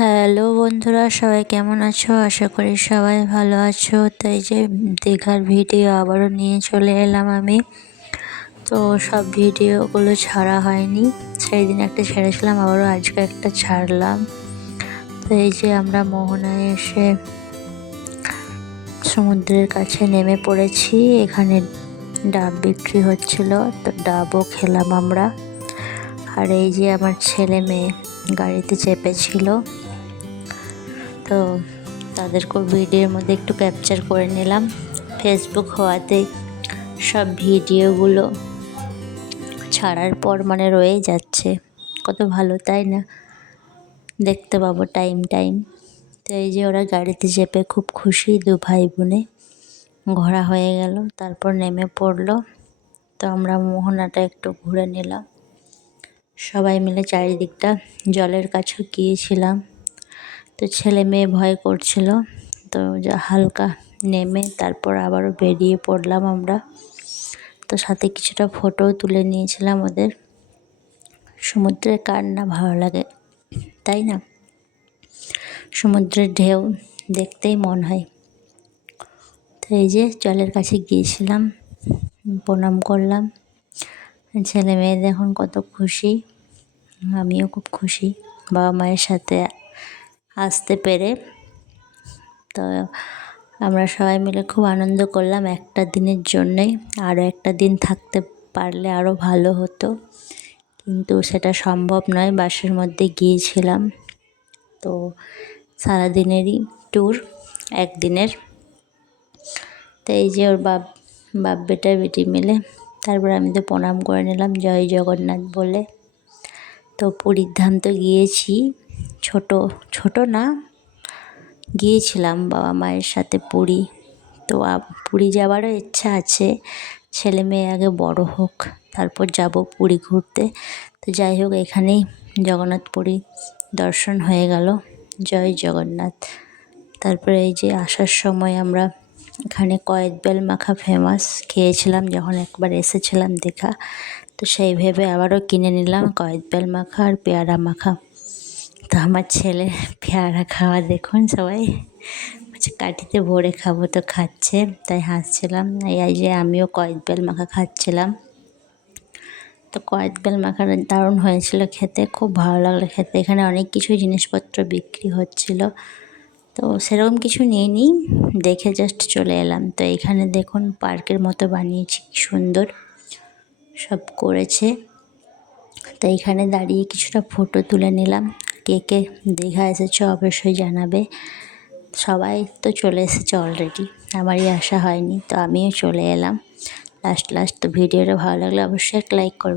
Hello বন্ধুরা, সবাই কেমন আছো? আশা করি সবাই ভালো আছো। তাই যে দীঘার ভিডিও আবারও নিয়ে চলে এলাম আমি। তো সব ভিডিওগুলো ছাড়া হয়নি, সেই দিন একটা ছেড়েছিলাম, আবারও আজকে একটা ছাড়লাম। তো এই যে আমরা মোহনায় এসে সমুদ্রের কাছে নেমে পড়েছি। এখানে ডাব বিক্রি হচ্ছিল, তো ডাবও খেলাম আমরা। আর এই যে আমার ছেলে মেয়ে গাড়িতে চেপেছিল, তো তাদেরকেও ভিডিওর মধ্যে একটু ক্যাপচার করে নিলাম। ফেসবুক হওয়াতে সব ভিডিওগুলো ছাড়ার পর রয়ে যাচ্ছে, কত ভালো তাই না? দেখতে পাবো টাইম। তো এই যে ওরা গাড়িতে চেপে খুব খুশি, দু ভাই বোনে। ঘোরা হয়ে গেল, তারপর নেমে পড়লো। তো আমরা মোহনাটা একটু ঘুরে নিলাম সবাই মিলে, চারিদিকটা জলের কাছে গিয়েছিলাম। তো ছেলে মেয়ে ভয় করছিল, তো যা হালকা নেমে তারপর আবারও বেরিয়ে পড়লাম আমরা। তো সাথে কিছুটা ফটোও তুলে নিয়েছিলাম ওদের। সমুদ্রের কার না ভালো লাগে, তাই না? সমুদ্রের ঢেউ দেখতেই মন হয়। তো এই যে জলের কাছে গিয়েছিলাম, প্রণাম করলাম। ছেলে মেয়ে দেখুন কত খুশি, আমিও খুব খুশি বাবা মায়ের সাথে আসতে পেরে। তো আমরা সবাই মিলে খুব আনন্দ করলাম একটা দিনের জন্যেই। আরও একটা দিন থাকতে পারলে আরও ভালো হতো, কিন্তু সেটা সম্ভব নয়। বাসের মধ্যে গিয়েছিলাম, তো সারাদিনেরই ট্যুর, একদিনের। তো এই যে ওর বাপ বেটা বেটি মিলে, তারপর আমি তো প্রণাম করে নিলাম জয় জগন্নাথ বলে। তো পুরীর ধাম তো গিয়েছি, ছোট না, গিয়েছিলাম বাবা মায়ের সাথে পুরী। তো পুরী যাওয়ারও ইচ্ছা আছে, ছেলে মেয়ে আগে বড় হোক, তারপর যাব পুরী ঘুরতে। তো যাই হোক, এখানেই জগন্নাথপুরী দর্শন হয়ে গেল, জয় জগন্নাথ। তারপরে এই যে আসার সময় আমরা এখানে কয়েদ বেল মাখা ফেমাস খেয়েছিলাম, যখন একবার এসেছিলাম দীঘা। তো সেই ভেবে আবারও কিনে নিলাম কয়েদ বেল মাখা আর পেয়ারা মাখা। তো আমার ছেলে পেয়ারা খাওয়া দেখুন, সবাই কাঠিতে ভরে খাবো, তো খাচ্ছে, তাই হাসছিলাম। এই যে আমিও কয়েদ বেল মাখা খাচ্ছিলাম। তো কয়েদ বেল মাখাটা দারুণ হয়েছিল খেতে, খুব ভালো লাগলো খেতে। এখানে অনেক কিছু জিনিসপত্র বিক্রি হচ্ছিল, তো সেরকম কিছু নিইনি, দেখে জাস্ট চলে এলাম। তো এখানে দেখুন পার্কের মতো বানিয়েছি, কি সুন্দর সব করেছে। তো এখানে দাঁড়িয়ে কিছুটা ফটো তুলে নিলাম। কে কে দীঘা এসেছো অবশ্যই জানাবে। সবাই তো চলে এসেছে অলরেডি, আমারই আসা হয়নি, তো আমিও চলে এলাম লাস্ট। তো ভিডিওটা ভালো লাগলে অবশ্যই একটা লাইক করবে।